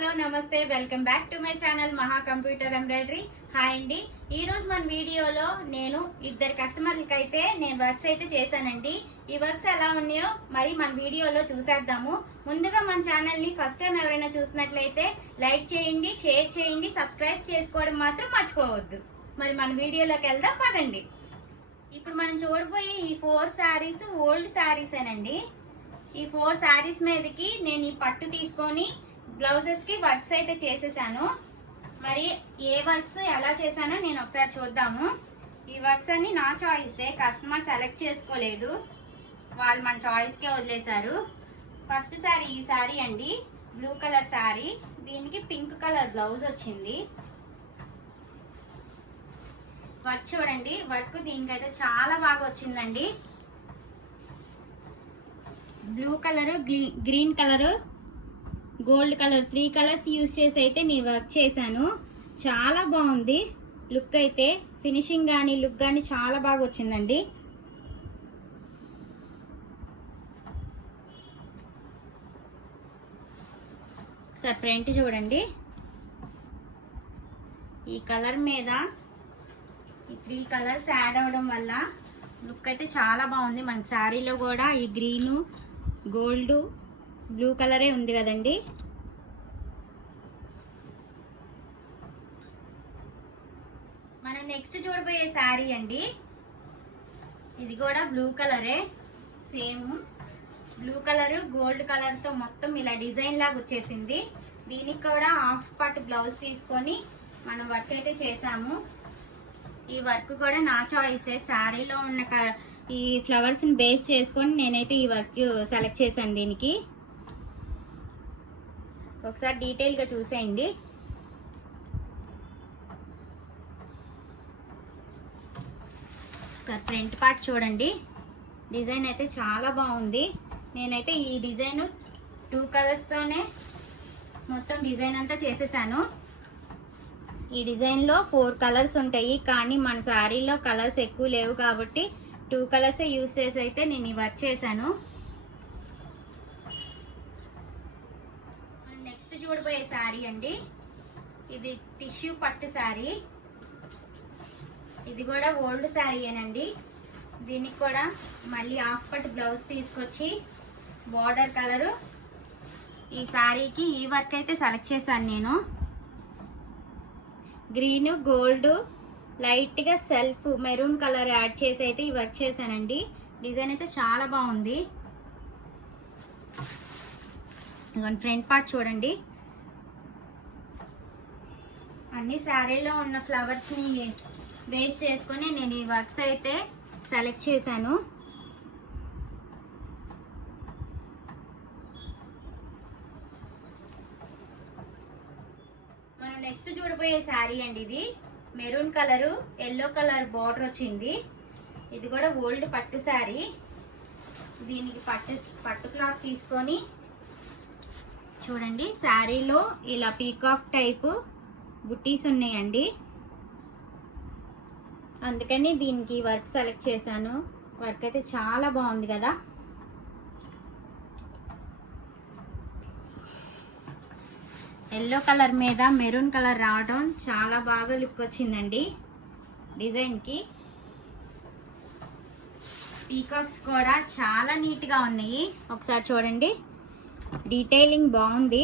Hello నమస్తే, welcome back to my channel మహా computer embroidery. Hi అండి. ఈ రోజు మన వీడియోలో నేను ఇద్దరు కస్టమర్లకి అయితే నేను వర్క్స్ అయితే చేశానండి. ఈ వర్క్స్ ఎలా ఉన్నాయో మరి మన వీడియోలో చూసేద్దాము. ముందుగా మన ఛానల్ ని ఫస్ట్ టైం ఎవరైనా చూసినట్లయితే లైక్ చేయండి, షేర్ చేయండి, సబ్స్క్రైబ్ చేసుకోవడం మాత్రం మర్చిపోవద్దు. మరి మన వీడియోలోకి వెళ్దాం పదండి. ఇప్పుడు మనం చూడబోయే ఈ 4 శారీస్ ఓల్డ్ శారీసేనండి. ఈ 4 శారీస్ మీదకి నేను ఈ పట్టు తీసుకొని బ్లౌజెస్ కి వర్క్స్ అయితే చేసేసాను. మరి ఏ వర్క్స్ ఎలా చేశానో నేను ఒకసారి చూద్దాము. ఈ వర్క్స్ అన్ని నా చాయిసే, కస్టమర్ సెలెక్ట్ చేసుకోలేదు, వాళ్ళు మన చాయిస్ కే వదిలేశారు. ఫస్ట్ శారీ ఈ శారీ అండి, బ్లూ కలర్ శారీ. దీనికి పింక్ కలర్ బ్లౌజ్ వచ్చింది. వర్క్ చూడండి, వర్క్ దీనికైతే చాలా బాగా వచ్చిందండి. Blue colour, green colour, gold colour 3 colours use చేసి అయితే నేను వర్క్ చేశాను. చాలా బాగుంది లుక్ అయితే, ఫినిషింగ్ కానీ లుక్ కానీ చాలా బాగా వచ్చిందండి. సార్ ఫ్రంట్ చూడండి, ఈ కలర్ మీద ఈ 3 కలర్స్ యాడ్ అవ్వడం వల్ల లుక్ అయితే చాలా బాగుంది. మన శారీలో కూడా ఈ గ్రీను, గోల్డ్, బ్లూ కలరే ఉంది కదండి. మనం నెక్స్ట్ చూడబోయే శారీ అండి, ఇది కూడా బ్లూ కలరే, same blue colour gold colour తో మొత్తం ఇలా డిజైన్ లాగా వచ్చేసింది. దీనికి కూడా హాఫ్ పార్ట్ బ్లౌజ్ తీసుకొని మనం వర్క్ అయితే చేసాము. ఈ వర్క్ కూడా నా చాయిసే, శారీలో ఉన్న ఈ ఫ్లవర్స్ ని బేస్ చేసుకొని నేనైతే ఈ వర్క్ సెలెక్ట్ చేశాను. దీనికి ఒకసారి డీటెయిల్ గా చూసేయండి. సార్ ఫ్రంట్ పార్ట్ చూడండి, డిజైన్ అయితే చాలా బాగుంది. నేనైతే ఈ డిజైన్ 2 కలర్స్ తోనే మొత్తం డిజైన్ అంతా చేసేసాను. ఈ డిజైన్ లో 4 కలర్స్ ఉంటాయి, కానీ మన శారీలో కలర్స్ ఎక్కువ లేవు కాబట్టి 2 కలర్స్ యూజ్ చేసి అయితే నేను ఈ వర్క్ చేశాను. నెక్స్ట్ చూడబోయే శారీ అండి, ఇది టిష్యూ పట్టు శారీ. ఇది కూడా ఓల్డ్ శారీయేనండి. దీనికి కూడా మళ్ళీ హాఫ్ పట్టు బ్లౌజ్ తీసుకొచ్చి బార్డర్ కలరు ఈ శారీకి ఈ వర్క్ అయితే సెలెక్ట్ చేశాను నేను. గ్రీన్, గోల్డ్, లైట్ గా సెల్ఫ్ మెరూన్ కలర్ యాడ్ చేసి అయితే ఈ వర్క్ చేశానండి. డిజైన్ అయితే చాలా బాగుంది. ఫ్రంట్ పార్ట్ చూడండి, అన్ని శారీలో ఉన్న ఫ్లవర్స్ ని బేస్ చేసుకొని నేను ఈ వర్క్స్ అయితే సెలెక్ట్ చేశాను. మనం నెక్స్ట్ చూడబోయే శారీ అండి, ఇది maroon colour, yellow colour border వచ్చింది. ఇది కూడా ఓల్డ్ పట్టు శారీ. దీనికి పట్టు క్లాత్ తీసుకొని చూడండి, శారీలో ఇలా పీకాక్ టైపు బుట్టీస్ ఉన్నాయండి, అందుకని దీనికి వర్క్ సెలెక్ట్ చేశాను. వర్క్ అయితే చాలా బాగుంది కదా. ఎల్లో కలర్ మీద మెరూన్ కలర్ రావడం చాలా బాగా లుక్ వచ్చిందండి డిజైన్కి. పీకాక్స్ కూడా చాలా నీట్గా ఉన్నాయి, ఒకసారి చూడండి, డీటెయిలింగ్ బాగుంది.